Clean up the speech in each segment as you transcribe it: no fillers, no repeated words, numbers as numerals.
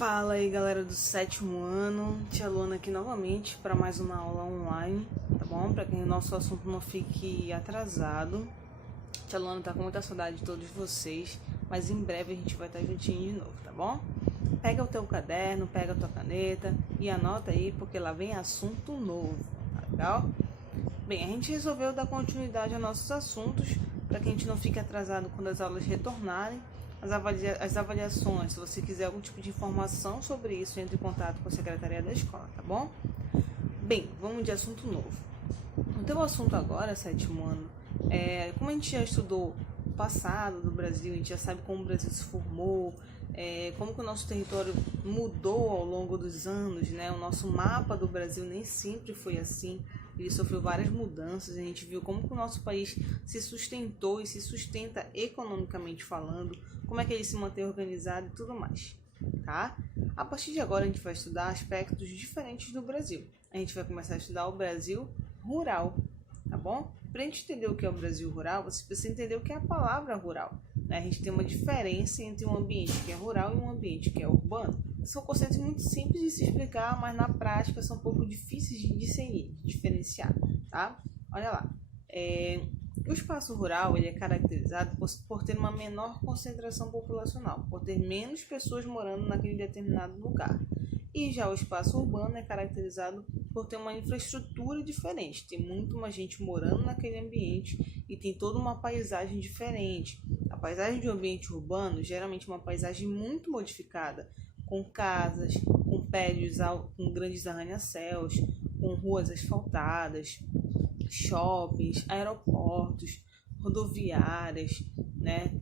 Fala aí, galera do sétimo ano, tia Luana aqui novamente para mais uma aula online, tá bom? Para que o nosso assunto não fique atrasado. Tia Luana tá com muita saudade de todos vocês, mas em breve a gente vai estar juntinho de novo, tá bom? Pega o teu caderno, pega a tua caneta e anota aí, porque lá vem assunto novo, tá legal? Bem, a gente resolveu dar continuidade aos nossos assuntos para que a gente não fique atrasado quando as aulas retornarem. As avaliações, se você quiser algum tipo de informação sobre isso, entre em contato com a secretaria da escola, tá bom? Bem, vamos de assunto novo. O teu assunto agora, sétimo ano, como a gente já estudou o passado do Brasil, a gente já sabe como o Brasil se formou, como que o nosso território mudou ao longo dos anos, né? O nosso mapa do Brasil nem sempre foi assim, ele sofreu várias mudanças, a gente viu como que o nosso país se sustentou e se sustenta economicamente falando, como é que ele se mantém organizado e tudo mais, tá? A partir de agora a gente vai estudar aspectos diferentes do Brasil. A gente vai começar a estudar o Brasil rural, tá bom? Para a gente entender o que é o Brasil rural, você precisa entender o que é a palavra rural, né? A gente tem uma diferença entre um ambiente que é rural e um ambiente que é urbano. São conceitos muito simples de se explicar, mas na prática são um pouco difíceis de discernir, de diferenciar, tá? Olha lá. O espaço rural ele é caracterizado por ter uma menor concentração populacional, por ter menos pessoas morando naquele determinado lugar. E já o espaço urbano é caracterizado por ter uma infraestrutura diferente, tem muito mais gente morando naquele ambiente e tem toda uma paisagem diferente. A paisagem de um ambiente urbano geralmente é uma paisagem muito modificada, com casas, com prédios com grandes arranha-céus, com ruas asfaltadas, shoppings, aeroportos, rodoviárias, né?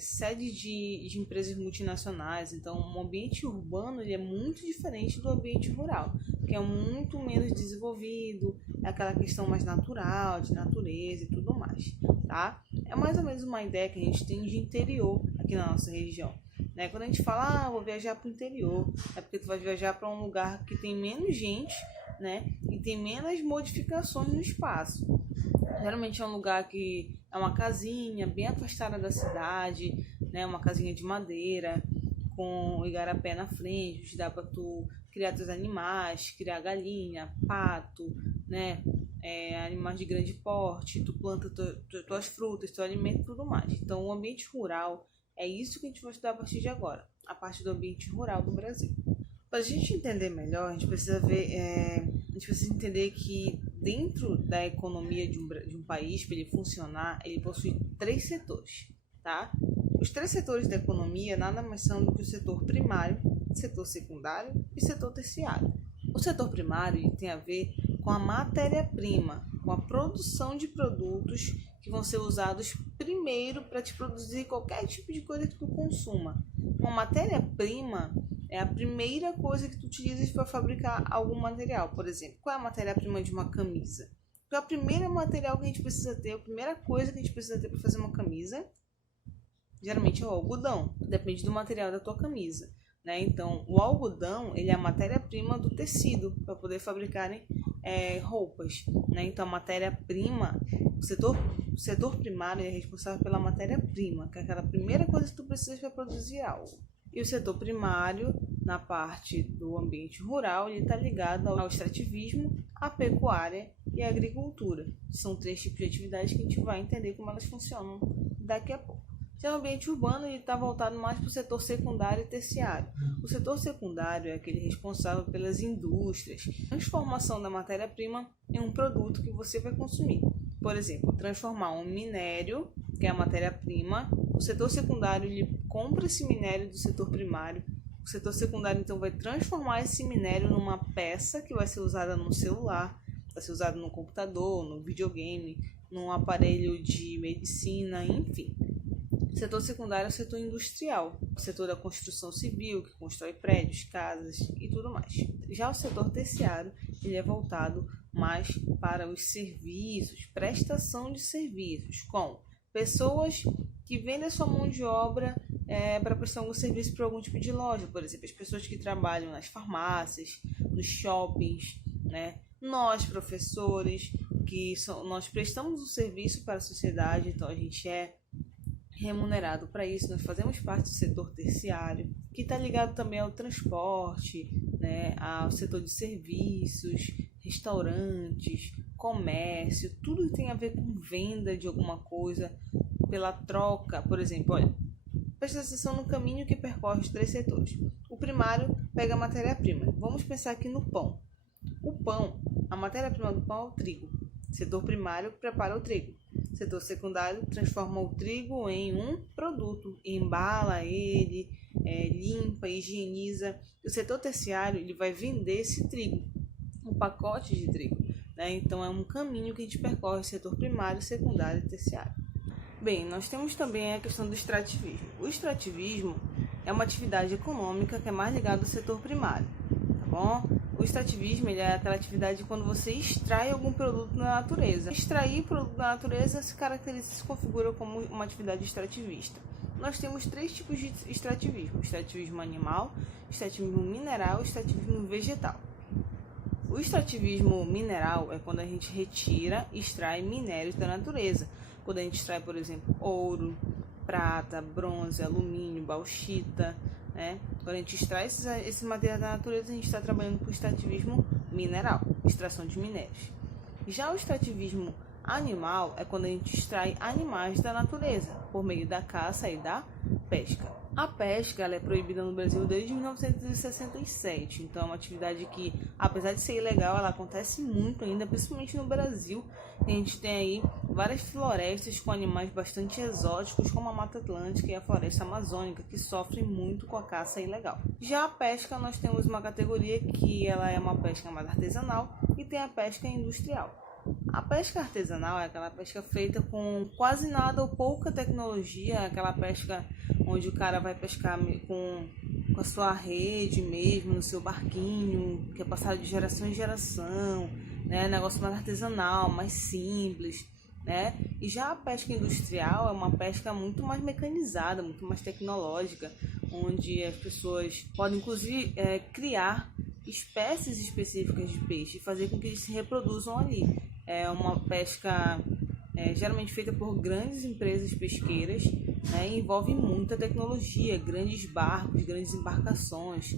Sede de empresas multinacionais. Então, o ambiente urbano ele é muito diferente do ambiente rural, que é muito menos desenvolvido, é aquela questão mais natural, de natureza e tudo mais, tá? É mais ou menos uma ideia que a gente tem de interior aqui na nossa região. Né? Quando a gente fala, vou viajar para o interior, é porque tu vai viajar para um lugar que tem menos gente, né? E tem menos modificações no espaço. Geralmente é um lugar que é uma casinha bem afastada da cidade, né? Uma casinha de madeira, com igarapé na frente, onde dá para tu criar teus animais, criar galinha, pato, né? Animais de grande porte, tu planta tuas frutas, teu alimento e tudo mais. Então, o ambiente rural é isso que a gente vai estudar a partir de agora, a parte do ambiente rural do Brasil. Para a gente entender melhor, a gente precisa entender que dentro da economia de um país, para ele funcionar, ele possui três setores, tá? Os três setores da economia nada mais são do que o setor primário, setor secundário e setor terciário. O setor primário tem a ver com a matéria-prima, com a produção de produtos que vão ser usados primeiro para te produzir qualquer tipo de coisa que tu consuma. Uma matéria-prima é a primeira coisa que tu utilizas para fabricar algum material. Por exemplo, qual é a matéria-prima de uma camisa? Então, a primeira material que a gente precisa ter, a primeira coisa que a gente precisa ter para fazer uma camisa, geralmente é o algodão. Depende do material da tua camisa, né? Então, o algodão ele é a matéria-prima do tecido para poder fabricarem roupas, né? Então, a matéria-prima, o setor primário é responsável pela matéria-prima, que é aquela primeira coisa que tu precisa para produzir algo. E o setor primário, na parte do ambiente rural, ele está ligado ao extrativismo, à pecuária e à agricultura. São três tipos de atividades que a gente vai entender como elas funcionam daqui a pouco. Já o ambiente urbano está voltado mais para o setor secundário e terciário. O setor secundário é aquele responsável pelas indústrias, transformação da matéria-prima em um produto que você vai consumir. Por exemplo, transformar um minério, que é a matéria-prima, o setor secundário ele compra esse minério do setor primário. O setor secundário então vai transformar esse minério numa peça que vai ser usada no celular, vai ser usada no computador, no videogame, num aparelho de medicina, enfim. O setor secundário é o setor industrial, o setor da construção civil, que constrói prédios, casas e tudo mais. Já o setor terciário, ele é voltado mais para os serviços, prestação de serviços, com pessoas que vendem sua mão de obra para prestar algum serviço para algum tipo de loja, por exemplo, as pessoas que trabalham nas farmácias, nos shoppings, né? Nós, professores, nós prestamos um serviço para a sociedade, então a gente é remunerado para isso. Nós fazemos parte do setor terciário, que está ligado também ao transporte, né, ao setor de serviços, restaurantes, comércio, tudo que tem a ver com venda de alguma coisa, pela troca. Por exemplo, olha, presta atenção no caminho que percorre os três setores. O primário pega a matéria-prima. Vamos pensar aqui no pão. O pão, a matéria-prima do pão é o trigo. Setor primário prepara o trigo. Setor secundário transforma o trigo em um produto, embala ele, limpa, higieniza. O setor terciário ele vai vender esse trigo, um pacote de trigo, né? Então é um caminho que a gente percorre, setor primário, secundário e terciário. Bem, nós temos também a questão do extrativismo. O extrativismo é uma atividade econômica que é mais ligada ao setor primário, tá bom? O extrativismo ele é aquela atividade quando você extrai algum produto da natureza. Extrair produto da natureza se caracteriza, se configura como uma atividade extrativista. Nós temos três tipos de extrativismo: extrativismo animal, extrativismo mineral e extrativismo vegetal. O extrativismo mineral é quando a gente retira e extrai minérios da natureza. Quando a gente extrai, por exemplo, ouro, prata, bronze, alumínio, bauxita, né? Quando a gente extrai esse material da natureza, a gente está trabalhando com o extrativismo mineral, extração de minérios. Já o extrativismo animal é quando a gente extrai animais da natureza, por meio da caça e da pesca. A pesca ela é proibida no Brasil desde 1967, então é uma atividade que, apesar de ser ilegal, ela acontece muito ainda, principalmente no Brasil. A gente tem aí várias florestas com animais bastante exóticos, como a Mata Atlântica e a Floresta Amazônica, que sofrem muito com a caça ilegal. Já a pesca, nós temos uma categoria que ela é uma pesca mais artesanal e tem a pesca industrial. A pesca artesanal é aquela pesca feita com quase nada ou pouca tecnologia, aquela pesca onde o cara vai pescar com a sua rede mesmo, no seu barquinho, que é passado de geração em geração, né? Negócio mais artesanal, mais simples, né? E já a pesca industrial é uma pesca muito mais mecanizada, muito mais tecnológica, onde as pessoas podem inclusive criar espécies específicas de peixe e fazer com que eles se reproduzam ali. É uma pesca geralmente feita por grandes empresas pesqueiras, né, e envolve muita tecnologia, grandes barcos, grandes embarcações,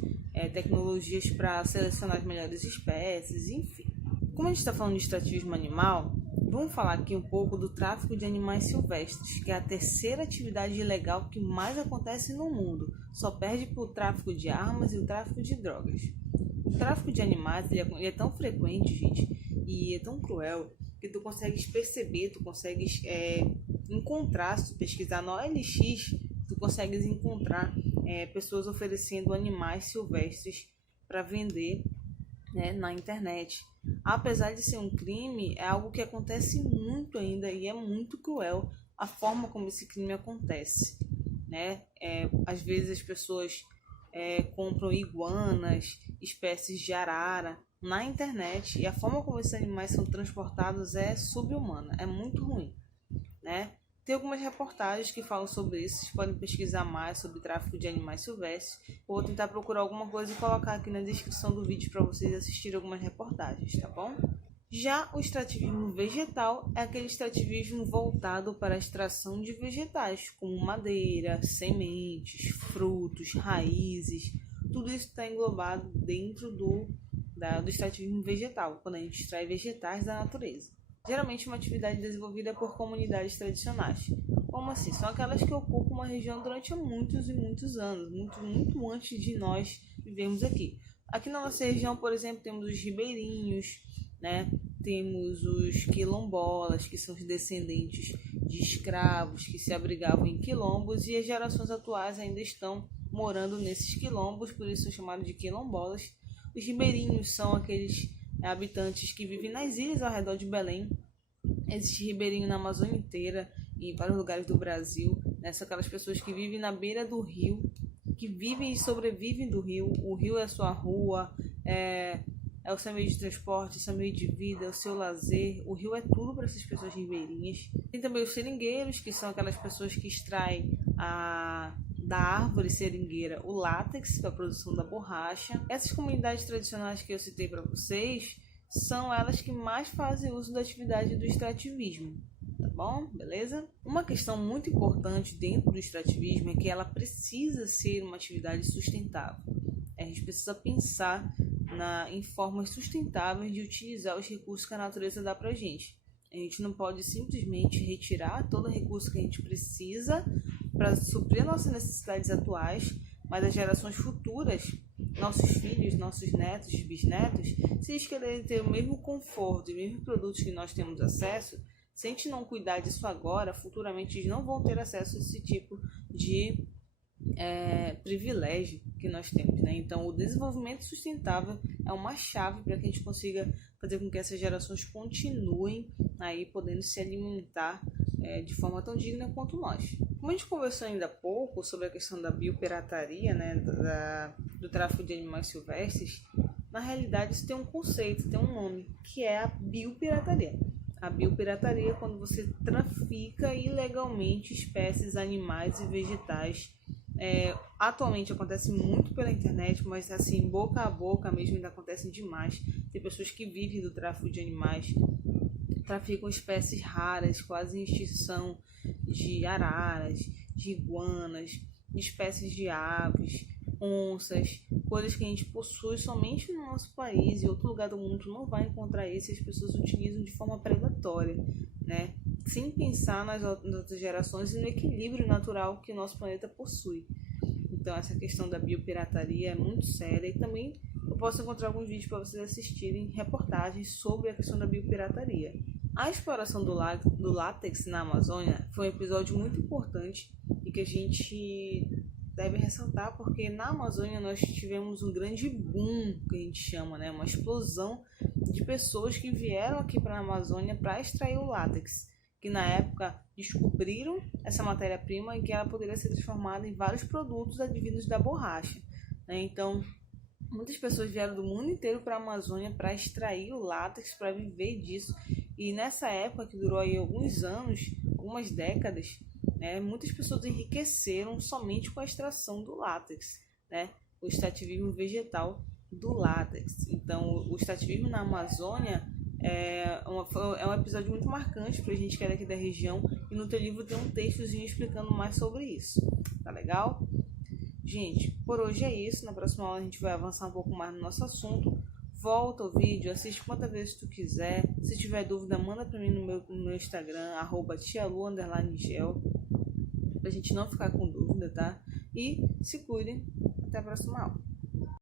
tecnologias para selecionar as melhores espécies, enfim. Como a gente está falando de extrativismo animal, vamos falar aqui um pouco do tráfico de animais silvestres, que é a terceira atividade ilegal que mais acontece no mundo. Só perde para o tráfico de armas e o tráfico de drogas. O tráfico de animais ele é tão frequente, gente, e é tão cruel, que tu consegues perceber, tu consegues encontrar, se tu pesquisar no OLX, tu consegues encontrar pessoas oferecendo animais silvestres para vender, né, na internet. Apesar de ser um crime, é algo que acontece muito ainda e é muito cruel a forma como esse crime acontece, né? Às vezes as pessoas compram iguanas, espécies de arara na internet, e a forma como esses animais são transportados é subhumana, é muito ruim, né? Tem algumas reportagens que falam sobre isso, vocês podem pesquisar mais sobre tráfico de animais silvestres. Eu vou tentar procurar alguma coisa e colocar aqui na descrição do vídeo para vocês assistirem algumas reportagens, tá bom? Já o extrativismo vegetal é aquele extrativismo voltado para a extração de vegetais, como madeira, sementes, frutos, raízes. Tudo isso está englobado dentro do extrativismo vegetal, quando a gente extrai vegetais da natureza. Geralmente uma atividade desenvolvida por comunidades tradicionais. Como assim? São aquelas que ocupam uma região durante muitos e muitos anos, muito antes de nós vivermos aqui. Aqui na nossa região, por exemplo, temos os ribeirinhos, né? Temos os quilombolas, que são os descendentes de escravos que se abrigavam em quilombos, e as gerações atuais ainda estão morando nesses quilombos, por isso são chamados de quilombolas. Os ribeirinhos são aqueles habitantes que vivem nas ilhas ao redor de Belém. Existe ribeirinho na Amazônia inteira e em vários lugares do Brasil, né? São aquelas pessoas que vivem na beira do rio, que vivem e sobrevivem do rio. O rio é a sua rua, é o seu meio de transporte, é o seu meio de vida, é o seu lazer. O rio é tudo para essas pessoas ribeirinhas. Tem também os seringueiros, que são aquelas pessoas que extraem da árvore seringueira o látex para a produção da borracha. Essas comunidades tradicionais que eu citei para vocês são elas que mais fazem uso da atividade do extrativismo, tá bom? Beleza? Uma questão muito importante dentro do extrativismo é que ela precisa ser uma atividade sustentável. A gente precisa pensar em formas sustentáveis de utilizar os recursos que a natureza dá pra gente. A gente não pode simplesmente retirar todo o recurso que a gente precisa para suprir nossas necessidades atuais, mas as gerações futuras, nossos filhos, nossos netos, bisnetos, se eles querem ter o mesmo conforto e mesmo produtos que nós temos acesso, se a gente não cuidar disso agora, futuramente eles não vão ter acesso a esse tipo de privilégio que nós temos, né? Então, o desenvolvimento sustentável é uma chave para que a gente consiga fazer com que essas gerações continuem aí podendo se alimentar de forma tão digna quanto nós. Como a gente conversou ainda há pouco sobre a questão da biopirataria, né, do tráfico de animais silvestres, na realidade isso tem um conceito, tem um nome, que é a biopirataria. A biopirataria é quando você trafica ilegalmente espécies animais e vegetais. Atualmente acontece muito pela internet, mas assim, boca a boca mesmo ainda acontece demais. Tem pessoas que vivem do tráfico de animais, traficam espécies raras, quase em extinção, de araras, de iguanas, de espécies de aves, onças, coisas que a gente possui somente no nosso país e outro lugar do mundo não vai encontrar isso, e as pessoas utilizam de forma predatória, né? Sem pensar nas outras gerações e no equilíbrio natural que o nosso planeta possui. Então essa questão da biopirataria é muito séria e também eu posso encontrar alguns vídeos para vocês assistirem, reportagens sobre a questão da biopirataria. A exploração do látex na Amazônia foi um episódio muito importante e que a gente deve ressaltar porque na Amazônia nós tivemos um grande boom, que a gente chama, né? Uma explosão de pessoas que vieram aqui para a Amazônia para extrair o látex, que na época descobriram essa matéria-prima e que ela poderia ser transformada em vários produtos advindos da borracha, né? Então, muitas pessoas vieram do mundo inteiro para a Amazônia para extrair o látex, para viver disso. E nessa época, que durou aí alguns anos, algumas décadas, né, muitas pessoas enriqueceram somente com a extração do látex, né? O extrativismo vegetal do látex. Então, o extrativismo na Amazônia é um episódio muito marcante para a gente que é daqui da região. E no teu livro tem um textozinho explicando mais sobre isso. Tá legal? Gente, por hoje é isso. Na próxima aula a gente vai avançar um pouco mais no nosso assunto. Volta o vídeo, assiste quantas vezes tu quiser. Se tiver dúvida, manda pra mim no meu Instagram, @tialu_gel, pra gente não ficar com dúvida, tá? E se cuidem. Até a próxima aula.